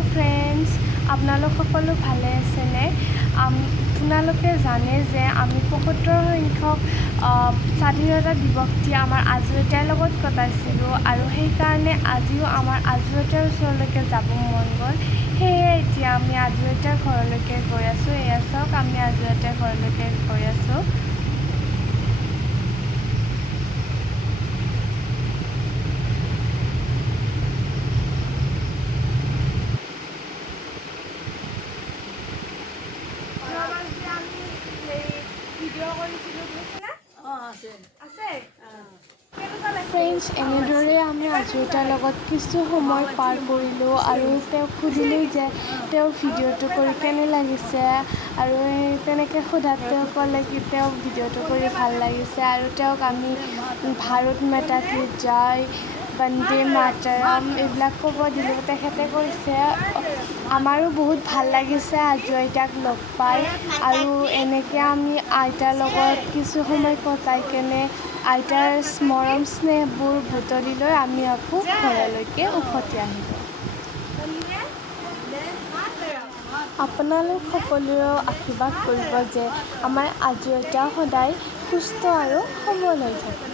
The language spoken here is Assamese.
হেল্ল' ফ্ৰেণ্ডছ, আপোনালোক সকলো ভালে আছেনে? আপোনালোকে জানে যে আমি ৭৫ সংখ্যক স্বাধীনতা দিৱসটি আমাৰ আজো আইতাৰ লগত কটাইছিলোঁ আৰু সেইকাৰণে আজিও আমাৰ আজো আইতাৰ ওচৰলৈকে যাব মন গ'ল। সেয়ে এতিয়া আমি আজো আইতাৰ ঘৰলৈকে গৈ আছোঁ। এয়া চাওক, আমি আজো আইতাৰ ঘৰলৈকে গৈ আছোঁ। ফ্ৰেণ্ডছ, এনেদৰে আমি আজো আইতাৰ লগত কিছু সময় পাৰ কৰিলোঁ আৰু তেওঁক সুধিলোঁ যে তেওঁৰ ভিডিঅ'টো কৰি কেনে লাগিছে, আৰু তেনেকৈ সোধাত তেওঁ ক'লে কি তেওঁ ভিডিঅ'টো কৰি ভাল লাগিছে আৰু তেওঁক আমি ভাৰত মাতা কি জয়, বন্দে মাতৰম এইবিলাক ক'ব দিলোঁ। তেখেতে কৈছে আমাৰো বহুত ভাল লাগিছে আজো আইতাক লগ পাই, আৰু এনেকৈ আমি আইতাৰ লগত কিছু সময় কটাই কেনে আইতাৰ মৰম স্নেহবোৰ বুটলি লৈ আমি আকৌ ঘৰলৈকে উভতি আহিলোঁ। আপোনালোক সকলোৱেও আশীৰ্বাদ কৰিব যে আমাৰ আজো আইতা সদায় সুস্থ আৰু সবল হৈ থাকে।